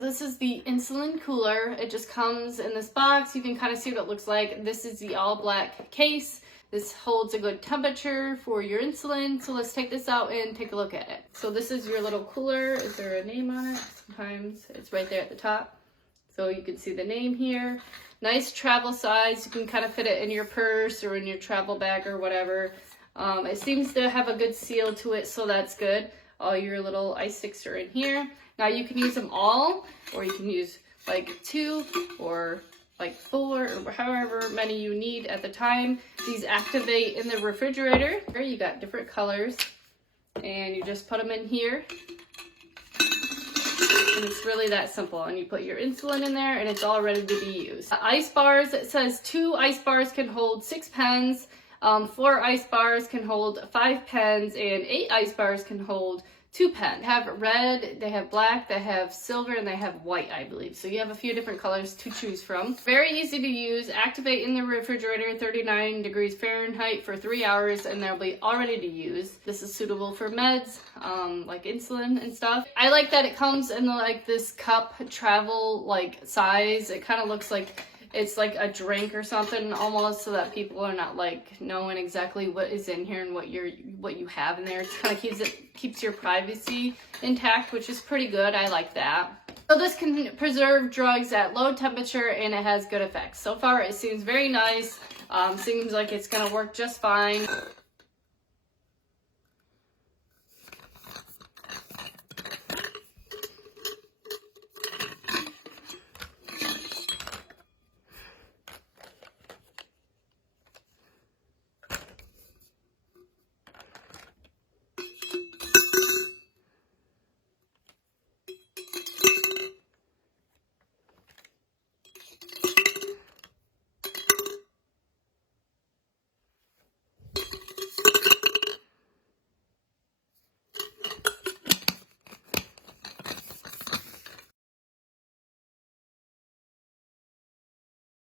This is the insulin cooler. It just comes in this box. You can kind of see what it looks like. This is the all black case. This holds a good temperature for your insulin. So let's take this out and take a look at it. So this is your little cooler. Is there a name on it? Sometimes it's right there at the top. So you can see the name here. Nice travel size. You can kind of fit it in your purse or in your travel bag or whatever. It seems to have a good seal to it, so that's good. All your little ice sticks are in here. Now you can use them all, or you can use like 2 or like 4 or however many you need at the time. These activate in the refrigerator. Here you got different colors, and you just put them in here. And it's really that simple. And you put your insulin in there and it's all ready to be used. Ice bars, it says 2 ice bars can hold 6 pens. 4 ice bars can hold 5 pens, and 8 ice bars can hold 2 pens. They have red, they have black, they have silver, and they have white, I believe. So you have a few different colors to choose from. Very easy to use. Activate in the refrigerator, 39 degrees Fahrenheit for 3 hours, and they'll be all ready to use. This is suitable for meds, like insulin and stuff. I like that it comes in like this cup travel like size. It kind of looks like it's like a drink or something almost, so that people are not like knowing exactly what is in here and what you have in there. It kind of keeps your privacy intact, which is pretty good. I like that. So this can preserve drugs at low temperature, and it has good effects. So far it seems very nice. Seems like it's gonna work just fine.